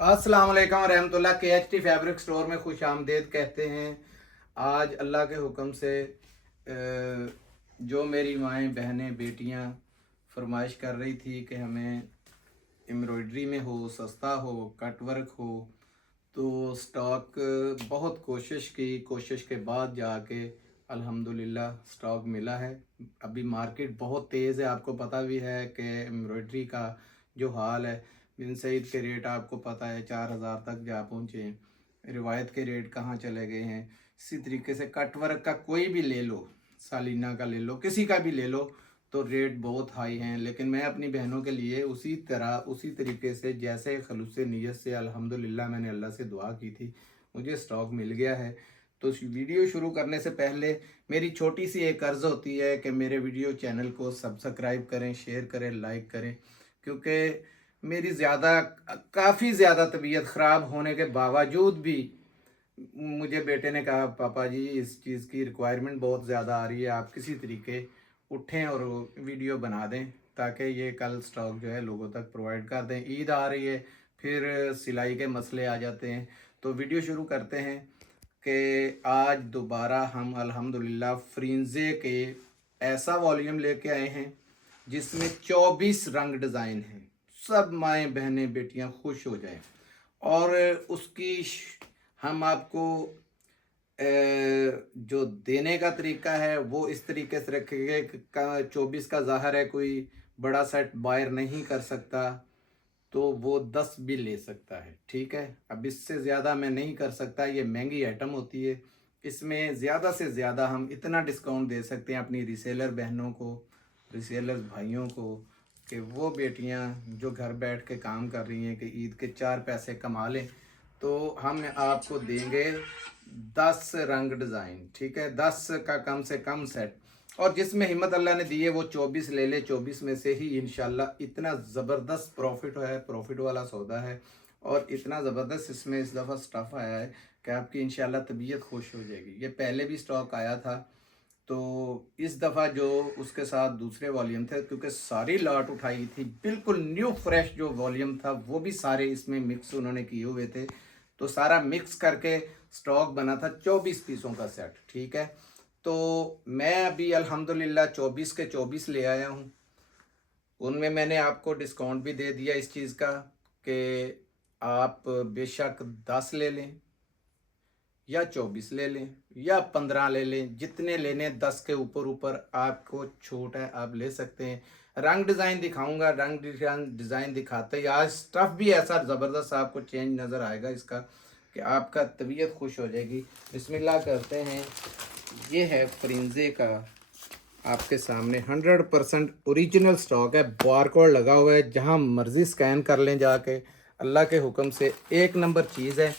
अस्सलाम वालेकुम रहमतुल्लाह। KHT फैब्रिक स्टोर में खुश आमदेद कहते हैं। आज अल्लाह के हुक्म से जो मेरी माएँ बहनें बेटियां फरमाइश कर रही थी कि हमें एम्ब्रॉयडरी में हो, सस्ता हो, कट वर्क हो, तो स्टॉक बहुत कोशिश के बाद जाके अल्हम्दुलिल्लाह स्टॉक मिला है। अभी मार्केट बहुत तेज़ है, आपको पता भी है कि एम्ब्रॉयडरी का जो हाल है। बिन सईद के रेट आपको पता है 4,000 तक जा पहुँचे हैं, रिवायत के रेट कहाँ चले गए हैं। इसी तरीके से कट वर्क का कोई भी ले लो, सालिना का ले लो, किसी का भी ले लो, तो रेट बहुत हाई हैं। लेकिन मैं अपनी बहनों के लिए उसी तरीके से जैसे खलूस नीयत से अल्हम्दुलिल्लाह मैंने अल्लाह से दुआ की थी, मुझे स्टॉक मिल गया है। तो इस वीडियो शुरू करने से पहले मेरी छोटी सी एक अर्ज़ होती है कि मेरे वीडियो चैनल को सब्सक्राइब करें, शेयर करें, लाइक करें, क्योंकि मेरी काफ़ी ज़्यादा तबीयत ख़राब होने के बावजूद भी मुझे बेटे ने कहा, पापा जी इस चीज़ की रिक्वायरमेंट बहुत ज़्यादा आ रही है, आप किसी तरीके उठें और वीडियो बना दें ताकि ये कल स्टॉक जो है लोगों तक प्रोवाइड कर दें। ईद आ रही है, फिर सिलाई के मसले आ जाते हैं। तो वीडियो शुरू करते हैं कि आज दोबारा हम अल्हम्दुलिल्लाह फ्रिंजे के ऐसा वॉल्यूम लेके आए हैं जिसमें 24 रंग डिज़ाइन हैं। सब माएँ बहनें बेटियां खुश हो जाएं। और हम आपको जो देने का तरीका है वो इस तरीके से रखेंगे कि 24 का ज़ाहिर है कोई बड़ा सेट बायर नहीं कर सकता, तो वो 10 भी ले सकता है, ठीक है। अब इससे ज़्यादा मैं नहीं कर सकता, ये महंगी आइटम होती है। इसमें ज़्यादा से ज़्यादा हम इतना डिस्काउंट दे सकते हैं अपनी रीसेलर बहनों को, रीसेलर भाइयों को, कि वो बेटियां जो घर बैठ के काम कर रही हैं कि ईद के 4 पैसे कमा लें, तो हम आपको देंगे 10 रंग डिज़ाइन, ठीक है, 10 का कम से कम सेट। और जिसमें हिम्मत अल्लाह ने दी है वो 24 ले ले, 24 में से ही इंशाल्लाह इतना ज़बरदस्त प्रॉफिट है, प्रॉफिट वाला सौदा है। और इतना ज़बरदस्त इसमें इस दफ़ा स्टफ़ आया है कि आपकी इंशाल्लाह तबीयत खुश हो जाएगी। ये पहले भी स्टॉक आया था, तो इस दफ़ा जो उसके साथ दूसरे वॉल्यूम थे, क्योंकि सारी लॉट उठाई थी, बिल्कुल न्यू फ्रेश जो वॉल्यूम था वो भी सारे इसमें मिक्स उन्होंने किए हुए थे, तो सारा मिक्स करके स्टॉक बना था 24 पीसों का सेट, ठीक है। तो मैं अभी अल्हम्दुलिल्लाह 24 के 24 ले आया हूँ। उनमें मैंने आपको डिस्काउंट भी दे दिया इस चीज़ का कि आप बेशक 10 ले लें या 24 ले लें या 15 ले लें, जितने लेने 10 के ऊपर ऊपर आपको छूट है, आप ले सकते हैं। रंग डिज़ाइन दिखाऊंगा, रंग डिज़ाइन दिखाते ही आज स्टफ़ भी ऐसा ज़बरदस्त आपको चेंज नज़र आएगा इसका कि आपका तबीयत खुश हो जाएगी। बिस्मिल्लाह करते हैं। ये है फ्रिंजे का आपके सामने 100% ओरिजिनल स्टॉक है, बारकोड लगा हुआ है, जहां मर्जी स्कैन कर लें जाके। अल्लाह के हुक्म से एक नंबर चीज़ है।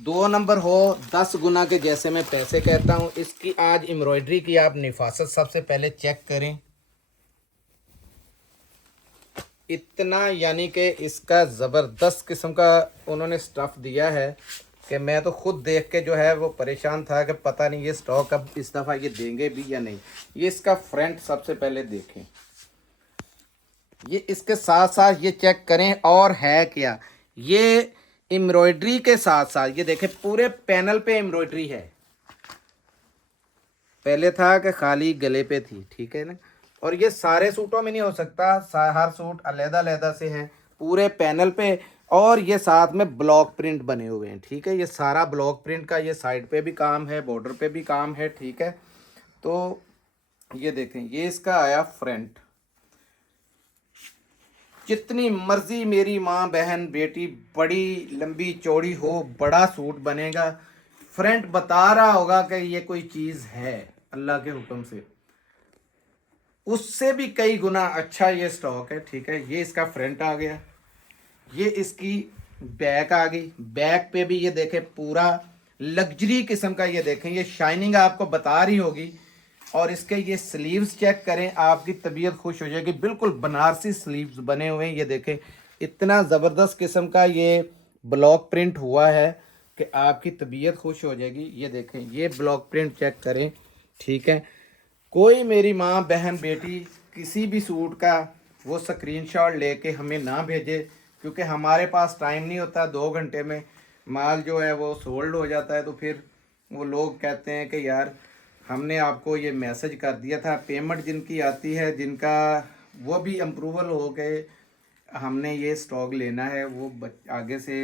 2 नंबर हो 10 गुना के, जैसे मैं पैसे कहता हूं। इसकी आज एम्ब्रॉयडरी की आप निफासत सबसे पहले चेक करें। इतना यानी कि इसका ज़बरदस्त किस्म का उन्होंने स्टफ़ दिया है कि मैं तो खुद देख के जो है वो परेशान था कि पता नहीं ये स्टॉक अब इस दफ़ा ये देंगे भी या नहीं। ये इसका फ्रंट सबसे पहले देखें, ये इसके साथ साथ ये चेक करें और है क्या। ये एम्ब्रॉयडरी के साथ साथ ये देखें पूरे पैनल पे एम्ब्रॉयडरी है। पहले था कि खाली गले पे थी, ठीक है ना। और ये सारे सूटों में नहीं हो सकता, हर सूट अलग-अलग से हैं पूरे पैनल पे। और ये साथ में ब्लॉक प्रिंट बने हुए हैं, ठीक है। ये सारा ब्लॉक प्रिंट का, ये साइड पे भी काम है, बॉर्डर पे भी काम है, ठीक है। तो ये देखें, ये इसका आया फ्रंट। जितनी मर्जी मेरी माँ बहन बेटी बड़ी लंबी चौड़ी हो, बड़ा सूट बनेगा। फ्रंट बता रहा होगा कि ये कोई चीज़ है अल्लाह के हुक्म से। उससे भी कई गुना अच्छा ये स्टॉक है, ठीक है। ये इसका फ्रंट आ गया, ये इसकी बैक आ गई। बैक पे भी ये देखें पूरा लग्जरी किस्म का, ये देखें ये शाइनिंग आपको बता रही होगी। और इसके ये स्लीव्स चेक करें, आपकी तबीयत खुश हो जाएगी। बिल्कुल बनारसी स्लीव्स बने हुए हैं, ये देखें इतना ज़बरदस्त किस्म का ये ब्लॉक प्रिंट हुआ है कि आपकी तबीयत खुश हो जाएगी। ये देखें ये ब्लॉक प्रिंट चेक करें, ठीक है। कोई मेरी माँ बहन बेटी किसी भी सूट का वो स्क्रीनशॉट लेके हमें ना भेजे, क्योंकि हमारे पास टाइम नहीं होता, 2 घंटे में माल जो है वो सोल्ड हो जाता है। तो फिर वो लोग कहते हैं कि यार हमने आपको ये मैसेज कर दिया था, पेमेंट जिनकी आती है, जिनका वो भी अप्रूवल हो गए, हमने ये स्टॉक लेना है, वो आगे से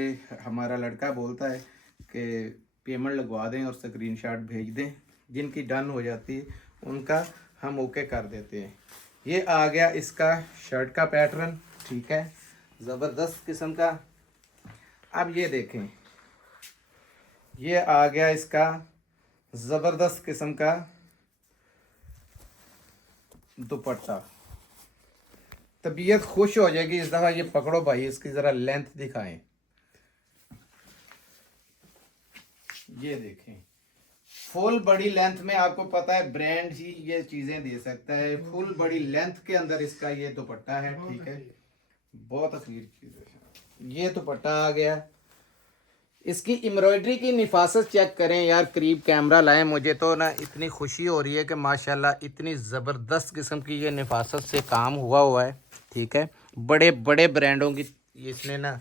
हमारा लड़का बोलता है कि पेमेंट लगवा दें और स्क्रीनशॉट भेज दें। जिनकी डन हो जाती है उनका हम ओके कर देते हैं। ये आ गया इसका शर्ट का पैटर्न, ठीक है, ज़बरदस्त किस्म का। अब ये देखें, ये आ गया इसका ज़बरदस्त किस्म का दुपट्टा। तबीयत खुश हो जाएगी इस दफ़ा। ये पकड़ो भाई, इसकी ज़रा लेंथ दिखाएं। ये देखें, फुल बड़ी लेंथ में, आपको पता है ब्रांड ही ये चीज़ें दे सकता है। फुल बड़ी लेंथ के अंदर इसका ये दुपट्टा है, ठीक है, बहुत अखीर चीज़ है। ये दुपट्टा आ गया। इसकी एम्ब्रॉयडरी की निफासत चेक करें यार, करीब कैमरा लाएं। मुझे तो ना इतनी खुशी हो रही है कि माशाल्लाह इतनी ज़बरदस्त किस्म की ये निफासत से काम हुआ है, ठीक है। बड़े बड़े ब्रांडों की इसने ना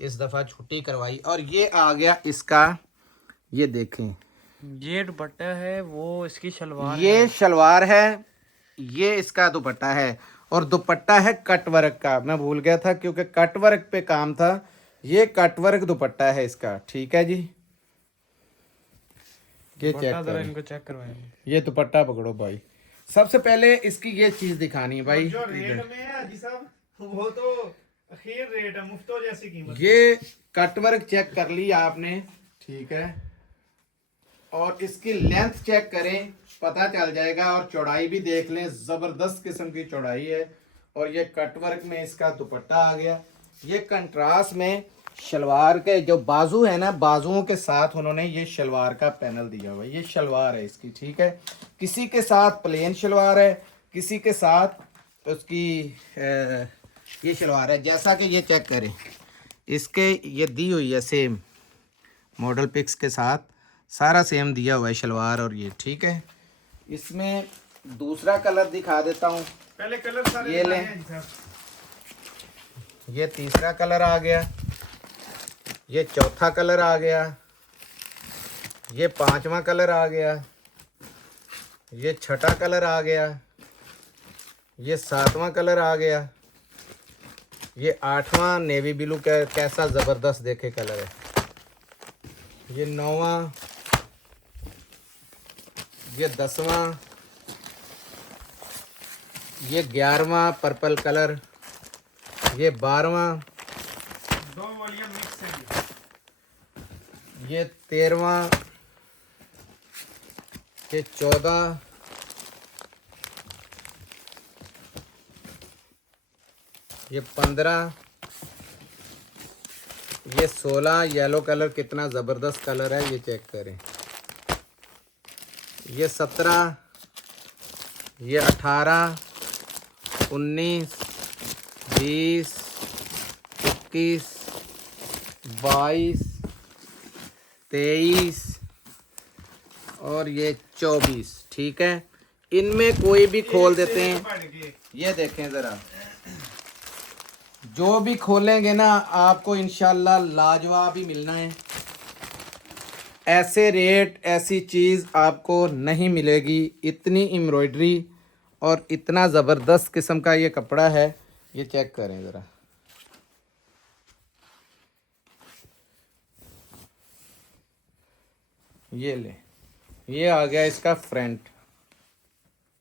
इस दफ़ा छुट्टी करवाई। और ये आ गया इसका, ये देखें, ये दुपट्टा है, वो इसकी शलवार ये है। शलवार है, ये इसका दुपट्टा है। और दुपट्टा है कट वर्क का, मैं भूल गया था क्योंकि कट वर्क पे काम था। ये कट वर्क दुपट्टा है इसका, ठीक है जी। ये चेक करें, इनको चेक करवाएंगे। ये दुपट्टा पकड़ो भाई। सबसे पहले इसकी ये चीज दिखानी है भाई। जो रेट में है हाजी साहब, वो तो अखीर रेट है, मुफ्तो जैसी कीमत। ये कटवर्क चेक कर ली आपने, ठीक है, और इसकी लेंथ चेक करें, पता चल जाएगा। और चौड़ाई भी देख लें, जबरदस्त किस्म की चौड़ाई है। और ये कटवर्क में इसका दुपट्टा आ गया। ये कंट्रास्ट में शलवार के जो बाजू है ना, बाजुओं के साथ उन्होंने ये शलवार का पैनल दिया हुआ है। ये शलवार है इसकी, ठीक है। किसी के साथ प्लेन शलवार है, किसी के साथ उसकी ये शलवार है। जैसा कि ये चेक करें, इसके ये दी हुई है सेम मॉडल पिक्स के साथ, सारा सेम दिया हुआ है शलवार और ये, ठीक है। इसमें दूसरा कलर दिखा देता हूँ, पहले कलर सारे ये लें। हाजी साहब। ये तीसरा कलर आ गया, ये चौथा कलर आ गया, ये पांचवा कलर आ गया, ये छठा कलर आ गया, ये सातवां कलर आ गया, ये आठवां नेवी ब्लू का कैसा ज़बरदस्त देखे कलर है, ये नौवां, ये 10वां, ये 11वां पर्पल कलर, ये 12वां, दो वॉल्यूम मिक्स है। ये 13वां, ये 14, ये 15, ये 16। येलो कलर कितना ज़बरदस्त कलर है, ये चेक करें। ये 17, ये 18, 19, 20, 21, 22, 23 और ये 24, ठीक है। इनमें कोई भी खोल देते हैं, ये देखें ज़रा, जो भी खोलेंगे ना आपको इंशाल्लाह लाजवाब ही मिलना है। ऐसे रेट, ऐसी चीज़ आपको नहीं मिलेगी। इतनी एम्ब्रॉयडरी और इतना ज़बरदस्त किस्म का ये कपड़ा है। ये चेक करें ज़रा, ये ले, ये आ गया इसका फ्रंट,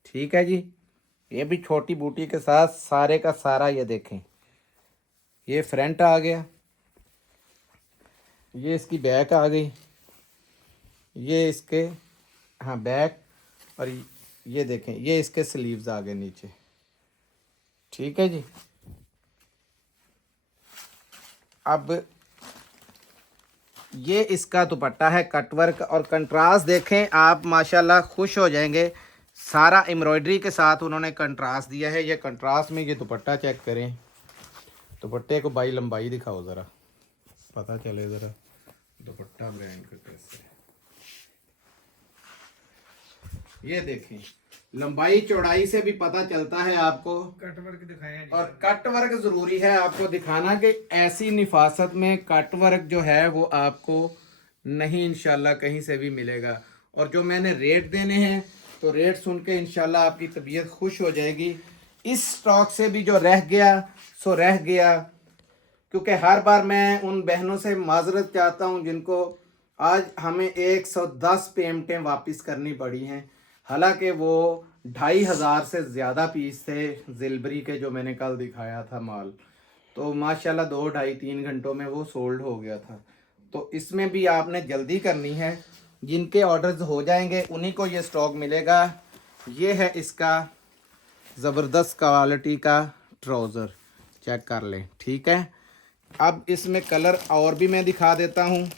ठीक है जी। ये भी छोटी बूटी के साथ सारे का सारा, ये देखें, ये फ्रंट आ गया। ये इसकी बैक आ गई, ये इसके, हाँ बैक। और ये देखें, ये इसके स्लीव्स आ गए नीचे, ठीक है जी। अब ये इसका दुपट्टा है कटवर्क, और कंट्रास्ट देखें आप, माशाल्लाह खुश हो जाएंगे। सारा एम्ब्रॉयडरी के साथ उन्होंने कंट्रास्ट दिया है। ये कंट्रास्ट में ये दुपट्टा चेक करें, दुपट्टे को बाई लंबाई दिखाओ ज़रा, पता चले ज़रा दुपट्टा ब्रांड का कैसे है। ये देखें, लंबाई चौड़ाई से भी पता चलता है आपको, कट वर्क दिखाया है जी और सर। कट वर्क जरूरी है आपको दिखाना कि ऐसी निफासत में कट वर्क जो है वो आपको नहीं इंशाल्लाह कहीं से भी मिलेगा। और जो मैंने रेट देने हैं तो रेट सुन के इंशाल्लाह आपकी तबीयत खुश हो जाएगी। इस स्टॉक से भी जो रह गया सो रह गया, क्योंकि हर बार मैं उन बहनों से माजरत चाहता हूं जिनको आज हमें 110 पेमेंटें वापस करनी पड़ी हैं, हालांकि वो 2500 से ज़्यादा पीस थे जिलबरी के जो मैंने कल दिखाया था माल, तो माशाल्लाह 2 ढाई 3 घंटों में वो सोल्ड हो गया था। तो इसमें भी आपने जल्दी करनी है, जिनके ऑर्डर्स हो जाएंगे उन्हीं को ये स्टॉक मिलेगा। ये है इसका ज़बरदस्त क्वालिटी का ट्राउज़र, चेक कर लें, ठीक है। अब इसमें कलर और भी मैं दिखा देता हूँ।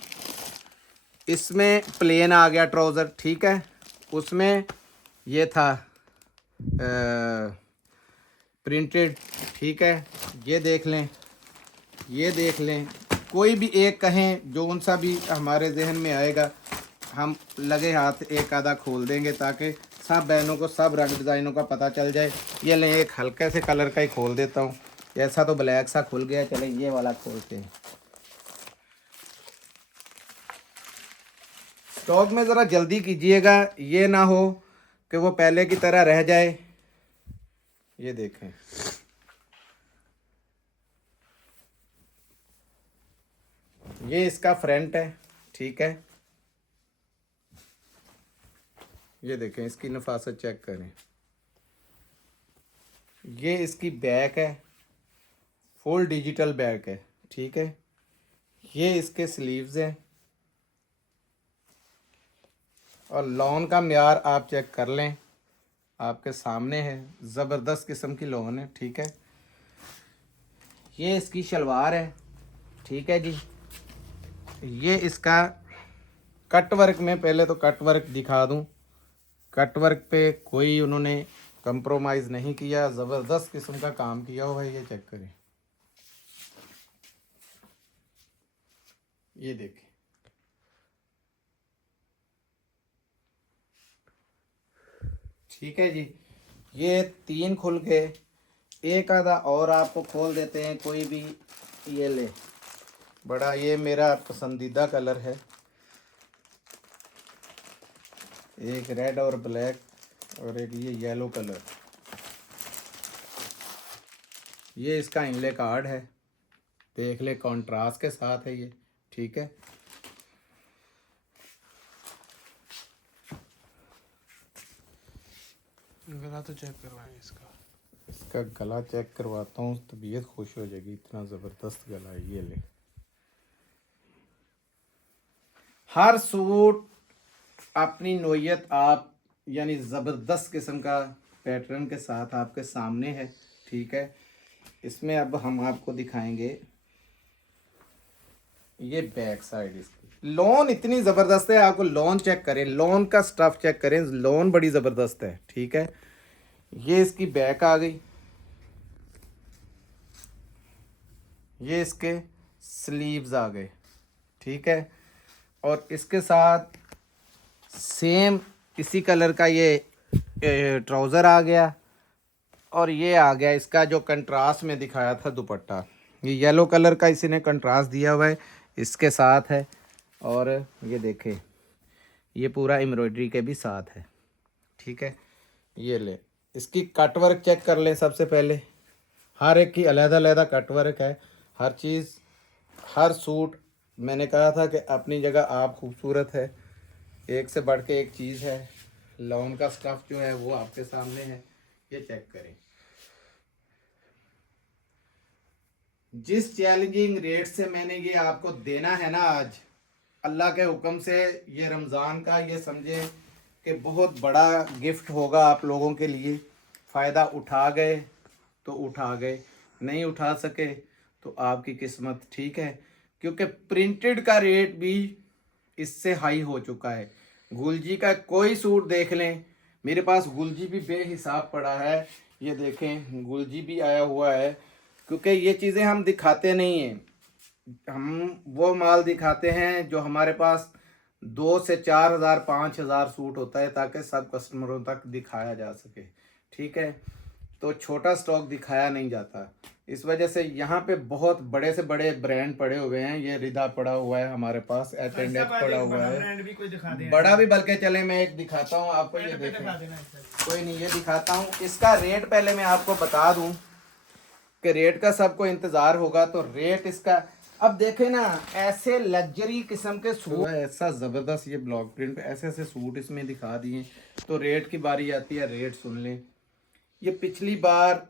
इसमें प्लेन आ गया ट्राउज़र, ठीक है, उसमें ये था प्रिंटेड, ठीक है, ये देख लें, ये देख लें, कोई भी एक कहें जो उनसा भी हमारे जहन में आएगा हम लगे हाथ एक आधा खोल देंगे ताकि सब बहनों को सब रंग डिज़ाइनों का पता चल जाए। ये लें एक हल्के से कलर का ही खोल देता हूँ, ऐसा तो ब्लैक सा खुल गया, चलें ये वाला खोलते हैं। स्टॉक में ज़रा जल्दी कीजिएगा, ये ना हो कि वो पहले की तरह रह जाए। ये देखें, ये इसका फ्रंट है, ठीक है, ये देखें, इसकी नफासत चेक करें। ये इसकी बैक है, फुल डिजिटल बैक है, ठीक है, ये इसके स्लीव्स हैं, और लॉन का म्यार आप चेक कर लें, आपके सामने है, ज़बरदस्त किस्म की लॉन है, ठीक है। ये इसकी शलवार है, ठीक है जी। ये इसका कट वर्क में, पहले तो कट वर्क दिखा दूं, कट वर्क पे कोई उन्होंने कंप्रोमाइज़ नहीं किया, ज़बरदस्त किस्म का काम किया हुआ है, ये चेक करें, ये देखें, ठीक है जी। ये 3 खुल के, एक आधा और आपको खोल देते हैं, कोई भी ये ले, बड़ा ये मेरा पसंदीदा कलर है, एक रेड और ब्लैक और एक ये येलो कलर। ये इसका इनले कार्ड है, देख ले, कॉन्ट्रास्ट के साथ है ये, ठीक है। गला तो चेक करवाएं इसका। इसका गला चेक करवाता हूँ, तबीयत खुश हो जाएगी, इतना ज़बरदस्त गला है, ये ले। हर सूट अपनी नोयत आप यानी ज़बरदस्त किस्म का पैटर्न के साथ आपके सामने है, ठीक है। इसमें अब हम आपको दिखाएंगे ये बैक साइड, इसकी लॉन इतनी ज़बरदस्त है, आपको लॉन चेक करें, लॉन का स्टफ़ चेक करें, लॉन बड़ी ज़बरदस्त है, ठीक है। ये इसकी बैक आ गई, ये इसके स्लीव्स आ गए, ठीक है, और इसके साथ सेम इसी कलर का ये ट्राउज़र आ गया, और ये आ गया इसका जो कंट्रास्ट में दिखाया था दुपट्टा, ये येलो कलर का इसी ने कंट्रास्ट दिया हुआ है, इसके साथ है, और ये देखें ये पूरा एम्ब्रॉयडरी के भी साथ है, ठीक है। ये ले, इसकी कट वर्क चेक कर लें सबसे पहले, हर एक की अलग-अलग कट वर्क है, हर चीज़, हर सूट मैंने कहा था कि अपनी जगह आप खूबसूरत है, एक से बढ़ के एक चीज़ है। लॉन का स्टफ़ जो है वो आपके सामने है, ये चेक करें। जिस चैलेंजिंग रेट से मैंने ये आपको देना है ना आज, अल्लाह के हुक्म से, ये रमज़ान का ये समझें कि बहुत बड़ा गिफ्ट होगा आप लोगों के लिए। फ़ायदा उठा गए तो उठा गए, नहीं उठा सके तो आपकी किस्मत, ठीक है, क्योंकि प्रिंटेड का रेट भी इससे हाई हो चुका है। गुलजी का कोई सूट देख लें, मेरे पास गुलजी भी बेहिसाब पड़ा है, ये देखें गुलजी भी आया हुआ है, क्योंकि ये चीज़ें हम दिखाते नहीं हैं, हम वो माल दिखाते हैं जो हमारे पास 2 से 4,000 5,000 सूट होता है ताकि सब कस्टमरों तक दिखाया जा सके। ठीक है, तो छोटा स्टॉक दिखाया नहीं जाता, इस वजह से यहाँ पे बहुत बड़े से बड़े ब्रांड पड़े हुए हैं। ये रिदा पड़ा हुआ है हमारे पास, H&H पड़ा हुआ है, ब्रांड भी कोई दिखा दे, बड़ा भी बल्कि चले मैं एक दिखाता हूँ आपको, ये देखें, कोई नहीं, ये दिखाता हूँ। इसका रेट पहले मैं आपको बता दूं कि रेट का सबको इंतजार होगा, तो रेट इसका अब देखें ना, ऐसे लग्जरी किस्म के सूट, ऐसा जबरदस्त ये ब्लॉक प्रिंट पे ऐसे ऐसे सूट इसमें दिखा दिए। तो रेट की बारी आती है, रेट सुन लें। ये पिछली बार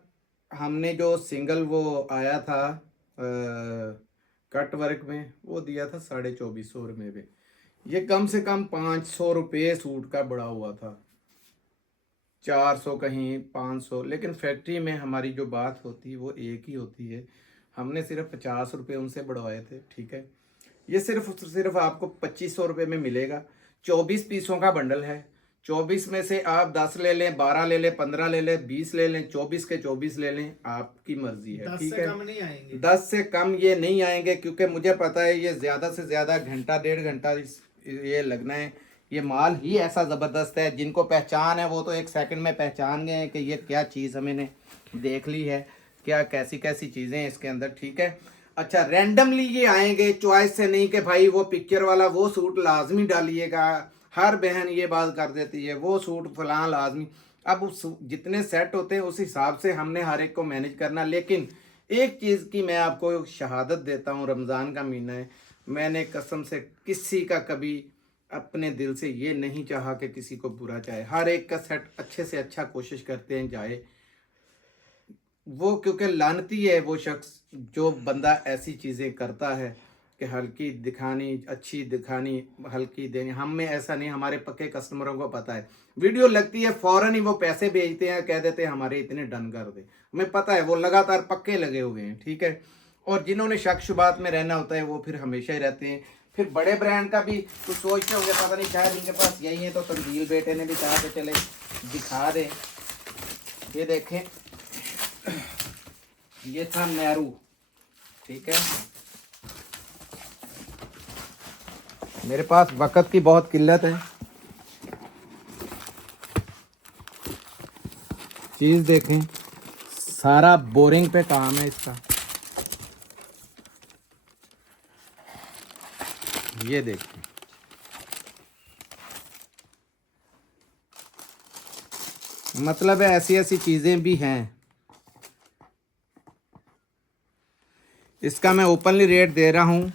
हमने जो सिंगल वो आया था कट वर्क में, वो दिया था 2450 रुपये में। ये कम से कम 500 रुपये सूट का बढ़ा हुआ था, 400 कहीं 500, लेकिन फैक्ट्री में हमारी जो बात होती है वो एक ही होती है। हमने सिर्फ 50 रुपये उनसे बढ़वाए थे। ठीक है, ये सिर्फ आपको 2500 रुपये में मिलेगा। 24 पीसों का बंडल है। 24 में से आप 10 ले लें, 12 ले लें, 15 ले लें, 20 ले लें, 24 के 24 ले लें, आपकी मर्जी है। ठीक है, 10 से कम ये नहीं आएंगे, क्योंकि मुझे पता है ये ज़्यादा से ज़्यादा घंटा 1.5 घंटा ये लगना है। ये माल ही ऐसा ज़बरदस्त है, जिनको पहचान है वो तो 1 सेकंड में पहचान गए हैं कि ये क्या चीज़ हमने देख ली है, क्या कैसी कैसी चीज़ें हैं इसके अंदर। ठीक है, अच्छा, रैंडमली ये आएंगे, चॉइस से नहीं कि भाई वो पिक्चर वाला वो सूट लाजमी डालिएगा। हर बहन ये बात कर देती है, वो सूट फलां लाजमी। अब उस जितने सेट होते हैं उस हिसाब से हमने हर एक को मैनेज करना। लेकिन एक चीज़ की मैं आपको शहादत देता हूँ, रमज़ान का महीना है, मैंने कसम से किसी का कभी अपने दिल से ये नहीं चाहा कि किसी को बुरा चाहे। हर एक का सेट अच्छे से अच्छा कोशिश करते हैं जाए वो, क्योंकि लानती है वो शख्स जो बंदा ऐसी चीज़ें करता है कि हल्की दिखानी, अच्छी दिखानी, हल्की देनी। हम में ऐसा नहीं, हमारे पक्के कस्टमरों को पता है। वीडियो लगती है फ़ौरन ही वो पैसे भेजते हैं, कह देते हैं हमारे इतने डन कर दे। हमें पता है वो लगातार पक्के लगे हुए हैं। ठीक है, और जिन्होंने शक शुबात में रहना होता है वो फिर हमेशा ही रहते हैं। फिर बड़े ब्रांड का भी कुछ सोचते होंगे, पता नहीं शायद इनके पास यही है, तो तंजील बेटे ने भी कहा कि चले दिखा दें। ये देखें, ये था नेहरू। ठीक है, मेरे पास वक्त की बहुत किल्लत है। चीज़ देखें, सारा बोरिंग पे काम है इसका। ये देखें, मतलब है ऐसी ऐसी चीज़ें भी हैं। इसका मैं ओपनली रेट दे रहा हूँ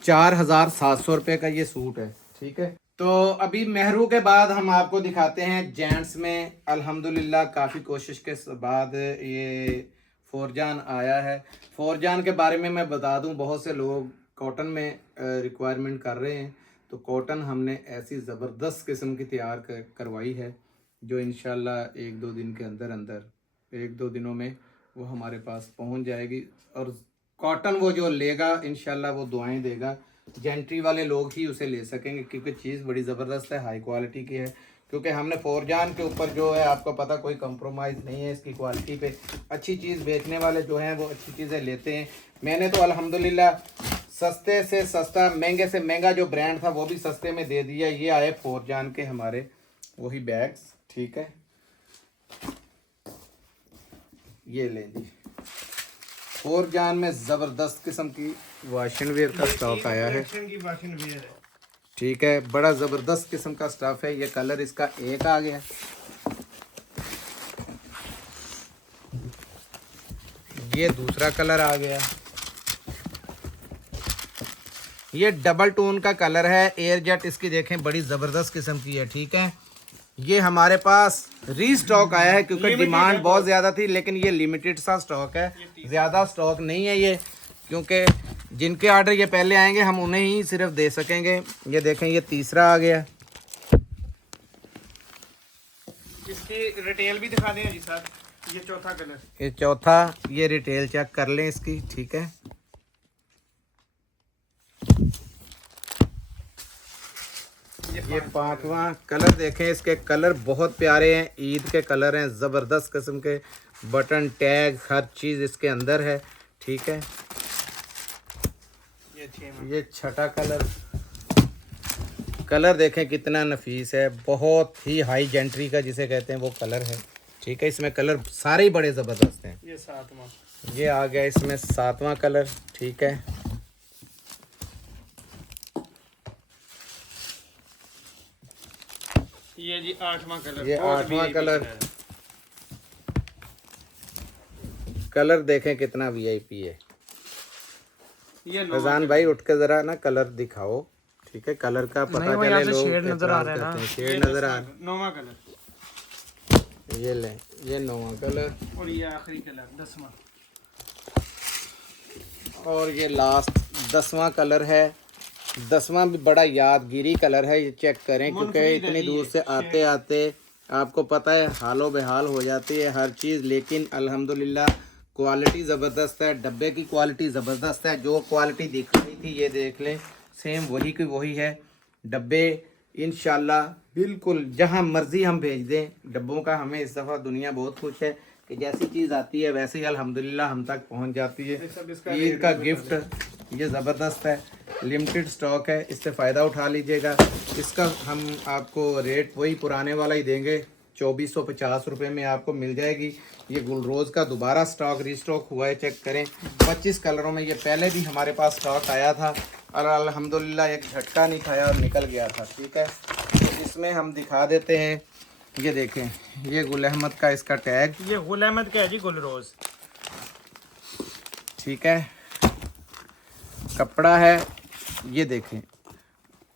4,700 रुपये का ये सूट है। ठीक है, तो अभी मेहरू के बाद हम आपको दिखाते हैं जेंट्स में। अल्हम्दुलिल्लाह काफ़ी कोशिश के बाद ये फौरजान आया है। फौरजान के बारे में मैं बता दूं, बहुत से लोग कॉटन में रिक्वायरमेंट कर रहे हैं, तो कॉटन हमने ऐसी ज़बरदस्त किस्म की तैयार करवाई है जो इंशाल्लाह 1-2 दिन के अंदर अंदर, 1-2 दिनों में वो हमारे पास पहुंच जाएगी। और कॉटन वो जो लेगा इंशाल्लाह वो दुआएं देगा। जेंट्री वाले लोग ही उसे ले सकेंगे, क्योंकि चीज़ बड़ी ज़बरदस्त है, हाई क्वालिटी की है। क्योंकि हमने फौरजान के ऊपर जो है आपको पता कोई कंप्रोमाइज़ नहीं है इसकी क्वालिटी पे। अच्छी चीज़ बेचने वाले जो हैं वो अच्छी चीज़ें लेते हैं। मैंने तो अल्हम्दुलिल्लाह सस्ते से सस्ता, महंगे से महंगा जो ब्रांड था वो भी सस्ते में दे दिया। ये आए फौरजान के हमारे वही बैग्स। ठीक है, ये लें जी, फौरजान में ज़बरदस्त किस्म की वाशिंग वेयर का स्टॉक आया है। ठीक है, बड़ा ज़बरदस्त किस्म का स्टफ है। ये कलर इसका एक आ गया, ये दूसरा कलर आ गया, ये डबल टोन का कलर है। एयर जेट इसकी देखें बड़ी ज़बरदस्त किस्म की है। ठीक है, ये हमारे पास रीस्टॉक आया है क्योंकि डिमांड बहुत ज़्यादा थी, लेकिन ये लिमिटेड सा स्टॉक है, ज़्यादा स्टॉक नहीं है ये, क्योंकि जिनके ऑर्डर ये पहले आएंगे हम उन्हें ही सिर्फ दे सकेंगे। ये देखें, ये तीसरा आ गया। इसकी रिटेल भी दिखा दें जी साहब, ये चौथा कलर, ये चौथा, ये रिटेल चेक कर लें इसकी। ठीक है, ये पांचवा कलर देखें, इसके कलर बहुत प्यारे हैं, ईद के कलर हैं, ज़बरदस्त किस्म के, बटन टैग हर चीज़ इसके अंदर है। ठीक है, ये छठा कलर, कलर देखें कितना नफीस है, बहुत ही हाई जेंट्री का जिसे कहते हैं वो कलर है। ठीक है, इसमें कलर सारे ही बड़े ज़बरदस्त हैं। ये 7वां, ये आ गया इसमें 7वां कलर। ठीक है, ये जी 8वां कलर, ये बहुत 8वां VIP कलर। है। कलर देखें कितना वीआईपी है। ये फैजान भाई उठ के ज़रा ना कलर दिखाओ। ठीक है, कलर का पता चले, लोग शेड नजर आ रहा है एतराज़ ना। करते हैं। शेड नज़र आ 9वां कलर ये लें, ये 9वां कलर और ये आखिरी कलर 10वां। और ये लास्ट 10वां कलर है। 10वां भी बड़ा यादगिरी कलर है, ये चेक करें, क्योंकि मुनफरिद इतनी है दूर ये, से आते आते आपको पता है हालो बेहाल हो जाती है हर चीज़, लेकिन अल्हम्दुलिल्लाह क्वालिटी ज़बरदस्त है, डब्बे की क्वालिटी ज़बरदस्त है। जो क्वालिटी दिख रही थी ये देख लें, सेम वही की वही है। डब्बे इंशाल्लाह बिल्कुल जहां मर्ज़ी हम भेज दें डब्बों का, हमें इस दफ़ा दुनिया बहुत खुश है कि जैसी चीज़ आती है वैसे ही अल्हम्दुलिल्लाह हम तक पहुंच जाती है। ईद का गिफ्ट ये ज़बरदस्त है, लिमिटेड स्टॉक है, इससे फ़ायदा उठा लीजिएगा। इसका हम आपको रेट वही पुराने वाला ही देंगे, 2450 रुपये में आपको मिल जाएगी। ये गुलरोज़ का दोबारा स्टॉक रीस्टॉक हुआ है, चेक करें। 25 कलरों में ये पहले भी हमारे पास स्टॉक आया था और अल्हम्दुलिल्लाह एक झटका नहीं खाया और निकल गया था। ठीक है, तो इसमें हम दिखा देते हैं। ये देखें, ये गुल अहमद का इसका टैग। ये गुल अहमद का है जी, गुलरोज। ठीक है, कपड़ा है, ये देखें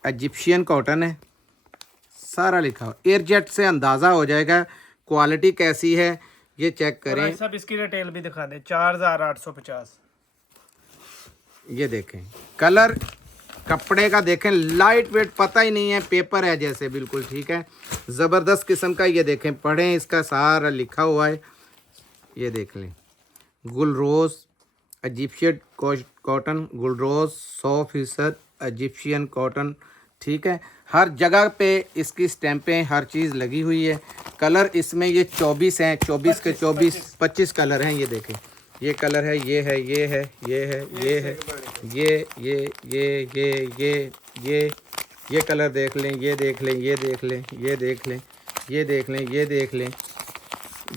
इजिप्शियन कॉटन है, सारा लिखा हो। एयरजेट से अंदाज़ा हो जाएगा क्वालिटी कैसी है, ये चेक करें। सब इसकी डिटेल भी दिखा दें, 4850। ये देखें कलर कपड़े का, देखें लाइट वेट, पता ही नहीं है पेपर है जैसे, बिल्कुल ठीक है, ज़बरदस्त किस्म का। ये देखें, पढ़ें, इसका सारा लिखा हुआ है, ये देख लें। गुलरोज़ इजिप्शियन कॉटन, गुलरोज़ 100% इजिप्शियन कॉटन। ठीक है, हर जगह पे इसकी स्टैंपें हर चीज़ लगी हुई है। कलर इसमें ये 24 हैं, 24 के 25 कलर हैं। ये देखें, ये कलर है, ये है, ये है, ये है, ये है, ये कलर देख लें, ये देख लें, ये देख लें, ये देख लें, ये देख लें, ये देख लें,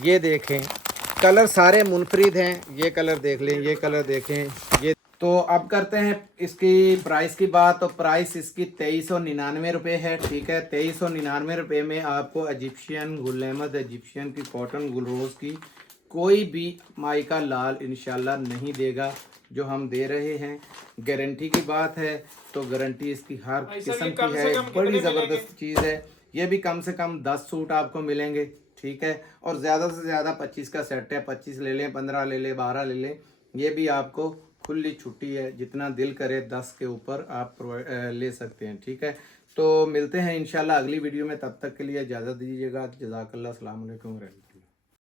ये देखें, कलर सारे मुनफरिद हैं। ये कलर देख लें, ये कलर देखें। ये तो अब करते हैं इसकी प्राइस की बात। तो प्राइस इसकी 2399 रुपये है। ठीक है, 2399 रुपये में आपको इजिप्शियन गुल अहमद इजिप्शियन की कॉटन गुलरोज़ की कोई भी माइका लाल इंशाल्लाह नहीं देगा जो हम दे रहे हैं। गारंटी की बात है तो गारंटी इसकी हर किस्म की है, बड़ी ज़बरदस्त चीज़ है। ये भी कम से कम 10 सूट आपको मिलेंगे। ठीक है, और ज़्यादा से ज़्यादा 25 का सेट है, 25 ले लें, 15 ले लें, 12 ले लें, ये भी आपको खुली छुट्टी है, जितना दिल करे 10 के ऊपर आप ले सकते हैं। ठीक है, तो मिलते हैं इंशाल्लाह अगली वीडियो में, तब तक के लिए इजाज़त दीजिएगा। जज़ाकल्लाह, अस्सलाम वालेकुम।